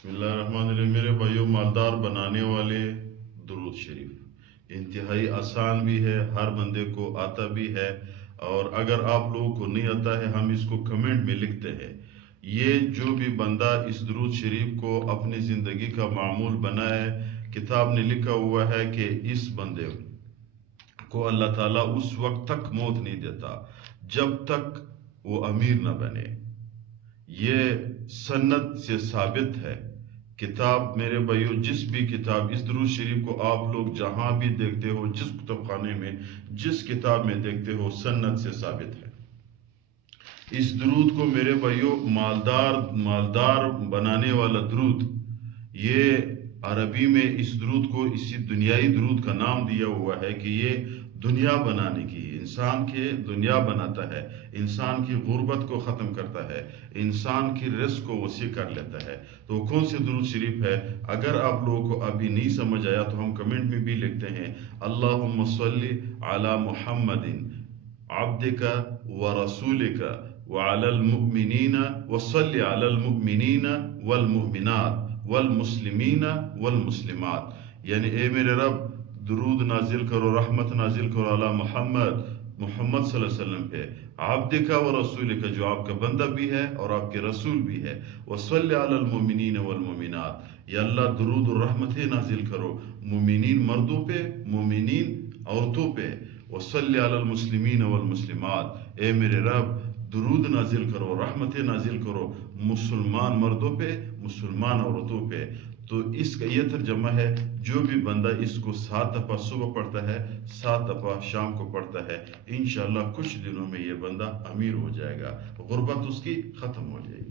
بسم اللہ الرحمن الرحیم۔ میرے بھائیوں، مالدار بنانے والے درود شریف انتہائی آسان بھی ہے، ہر بندے کو آتا بھی ہے، اور اگر آپ لوگوں کو نہیں آتا ہے ہم اس کو کمنٹ میں لکھتے ہیں۔ یہ جو بھی بندہ اس درود شریف کو اپنی زندگی کا معمول بنائے، کتاب نے لکھا ہوا ہے کہ اس بندے کو اللہ تعالیٰ اس وقت تک موت نہیں دیتا جب تک وہ امیر نہ بنے۔ یہ سنت سے ثابت ہے۔ کتاب میرے بھائیوں، جس بھی کتاب اس درود شریف کو آپ لوگ جہاں بھی دیکھتے ہو، جس کتب خانے میں، جس کتاب میں دیکھتے ہو، سنت سے ثابت ہے۔ اس درود کو میرے بھائیوں مالدار بنانے والا درود، یہ عربی میں اس درود کو اسی دنیائی درود کا نام دیا ہوا ہے کہ یہ دنیا بنانے کی، انسان کی دنیا بناتا ہے، انسان کی غربت کو ختم کرتا ہے، انسان کی رزق کو وسیع کر لیتا ہے۔ تو کون سی درود شریف ہے؟ اگر آپ لوگوں کو ابھی نہیں سمجھ آیا تو ہم کمنٹ میں بھی لکھتے ہیں، اللہم صلی علی محمد عبدک ورسولک وعلی المؤمنین وصلی علی المؤمنین والمؤمنات والمسلمین والمسلمات، یعنی اے میرے رب درود نازل کرو، رحمت نازل کرو علی محمد صلی اللہ علیہ وسلم پہ، عبدک و رسولک، جو آپ کا بندہ بھی ہے اور آپ کے رسول بھی ہے، وصلی علی المؤمنین والمؤمنات، یا اللہ درود و رحمتیں نازل کرو مومنین مردوں پہ، مومنین عورتوں پہ، وصلی علی المسلمین والمسلمات، اے میرے رب درود نازل کرو، رحمتیں نازل کرو مسلمان مردوں پہ، مسلمان عورتوں پہ۔ تو اس کا یہ ترجمہ ہے، جو بھی بندہ اس کو 7 دفعہ صبح پڑھتا ہے، 7 دفعہ شام کو پڑھتا ہے، انشاءاللہ کچھ دنوں میں یہ بندہ امیر ہو جائے گا، غربت اس کی ختم ہو جائے گی۔